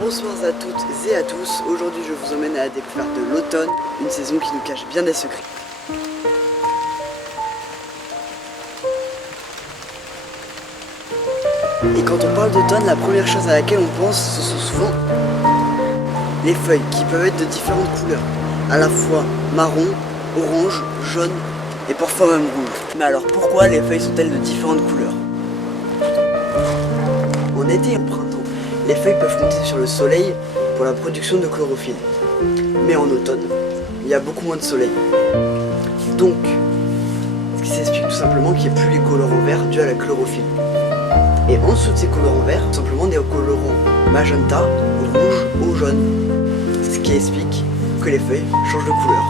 Bonsoir à toutes et à tous, aujourd'hui je vous emmène à la découverte de l'automne, une saison qui nous cache bien des secrets. Et quand on parle d'automne, la première chose à laquelle on pense, ce sont souvent les feuilles qui peuvent être de différentes couleurs, à la fois marron, orange, jaune et parfois même rouge. Mais alors pourquoi les feuilles sont-elles de différentes couleurs? En été et au printemps, les feuilles peuvent compter sur le soleil pour la production de chlorophylle. Mais en automne, il y a beaucoup moins de soleil. Donc, ce qui s'explique tout simplement qu'il n'y ait plus les colorants verts dus à la chlorophylle. Et en dessous de ces colorants verts, tout simplement des colorants magenta, rouge ou jaune. Ce qui explique que les feuilles changent de couleur.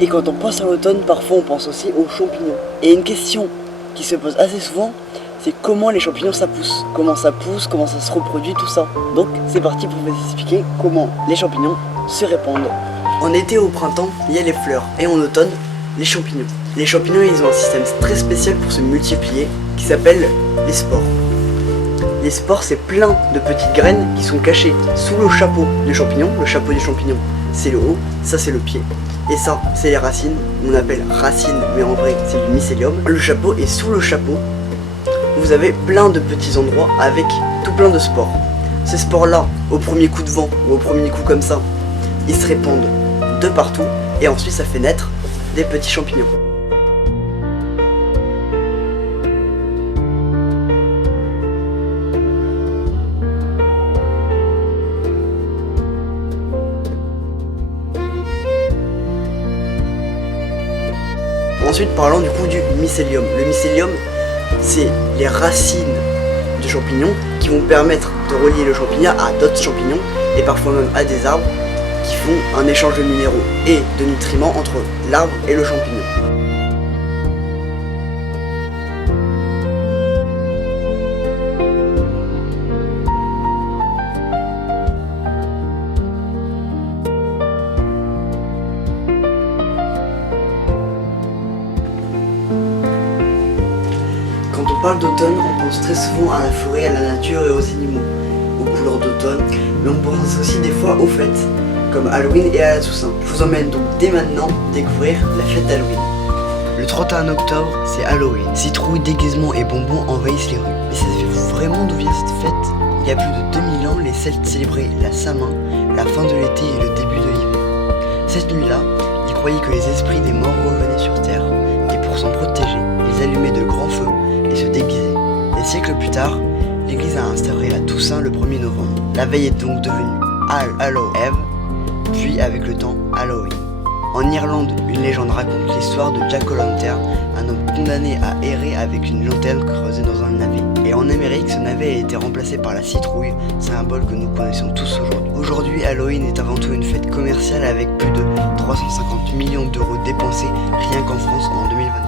Et quand on pense à l'automne, parfois on pense aussi aux champignons. Et une question qui se pose assez souvent, c'est comment les champignons ça pousse. Comment ça pousse, comment ça se reproduit, tout ça. Donc c'est parti pour vous expliquer comment les champignons se répandent. En été et au printemps, il y a les fleurs. Et en automne, les champignons. Les champignons, ils ont un système très spécial pour se multiplier qui s'appelle les spores. Les spores, c'est plein de petites graines qui sont cachées sous le chapeau du champignon. Le chapeau du champignon, c'est le haut, ça c'est le pied. Et ça, c'est les racines, on appelle racines, mais en vrai, c'est du mycélium. Le chapeau, et sous le chapeau, vous avez plein de petits endroits avec tout plein de spores. Ces spores-là, au premier coup de vent, ou au premier coup comme ça, ils se répandent de partout, et ensuite ça fait naître des petits champignons. Ensuite, parlons du coup du mycélium. Le mycélium, c'est les racines du champignon qui vont permettre de relier le champignon à d'autres champignons et parfois même à des arbres qui font un échange de minéraux et de nutriments entre l'arbre et le champignon. Quand on parle d'automne, on pense très souvent à la forêt, à la nature et aux animaux, aux couleurs d'automne, mais on pense aussi des fois aux fêtes, comme Halloween et à la Toussaint. Je vous emmène donc dès maintenant découvrir la fête d'Halloween. Le 31 octobre, c'est Halloween. Citrouilles, déguisements et bonbons envahissent les rues. Mais savez-vous vraiment d'où vient cette fête? Il y a plus de 2000 ans, les Celtes célébraient la Saint-Main, la fin de l'été et le début de l'hiver. Cette nuit-là, ils croyaient que les esprits des morts revenaient sur Terre, et pour s'en protéger, ils allumaient de grands feux et se déguisaient. Des siècles plus tard, l'église a instauré la Toussaint le 1er novembre. La veille est donc devenue Hallow Eve, puis avec le temps Halloween. En Irlande, une légende raconte l'histoire de Jack O'Lantern, un homme condamné à errer avec une lanterne creusée dans un navet. Et en Amérique, ce navet a été remplacé par la citrouille, symbole que nous connaissons tous aujourd'hui. Aujourd'hui, Halloween est avant tout une fête commerciale avec plus de 350 millions d'euros dépensés rien qu'en France en 2024.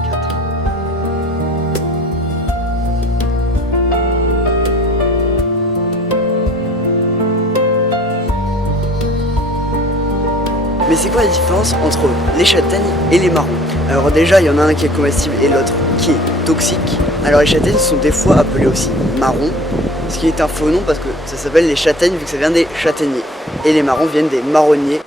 Mais c'est quoi la différence entre les châtaignes et les marrons? Alors déjà, il y en a un qui est comestible et l'autre qui est toxique. Alors les châtaignes sont des fois appelées aussi marrons, ce qui est un faux nom parce que ça s'appelle les châtaignes vu que ça vient des châtaigniers. Et les marrons viennent des marronniers.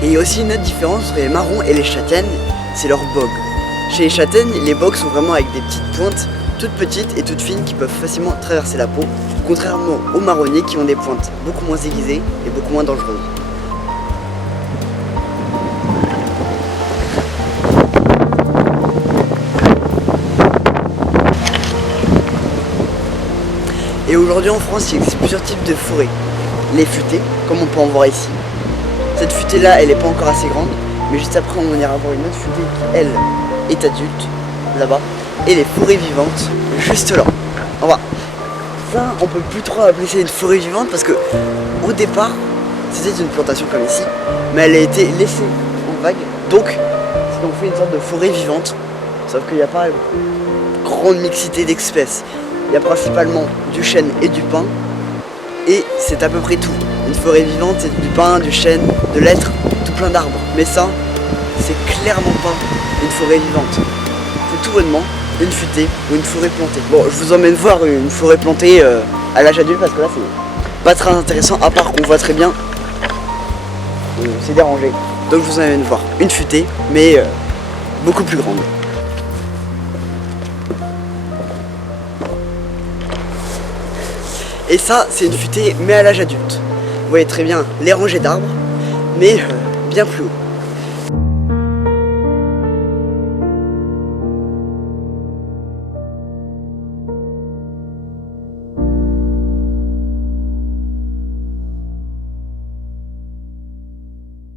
Et il y a aussi une autre différence entre les marrons et les châtaignes, c'est leur bogue. Chez les châtaignes, les bogues sont vraiment avec des petites pointes, toutes petites et toutes fines qui peuvent facilement traverser la peau, contrairement aux marronniers qui ont des pointes beaucoup moins aiguisées et beaucoup moins dangereuses. Et aujourd'hui en France, il existe plusieurs types de forêts. Les futaies, comme on peut en voir ici. Cette futée là, elle n'est pas encore assez grande, mais juste après on ira voir une autre futée qui, elle, est adulte, là-bas. Et les forêts vivantes, juste là. On va. Ça, on peut plus trop appeler ça une forêt vivante parce que, au départ, c'était une plantation comme ici, mais elle a été laissée en vague. Donc, c'est donc fait une sorte de forêt vivante, sauf qu'il n'y a pas une grande mixité d'espèces. Il y a principalement du chêne et du pin, et c'est à peu près tout. Une forêt vivante, c'est du pin, du chêne, de l'hêtre, tout plein d'arbres. Mais ça, c'est clairement pas une forêt vivante. C'est tout bonnement une futée ou une forêt plantée. Bon, je vous emmène voir une forêt plantée à l'âge adulte parce que là, c'est pas très intéressant, à part qu'on voit très bien. C'est dérangé. Donc je vous emmène voir une futée, mais beaucoup plus grande. Et ça, c'est une futée, mais à l'âge adulte. Vous voyez très bien les rangées d'arbres, mais bien plus haut.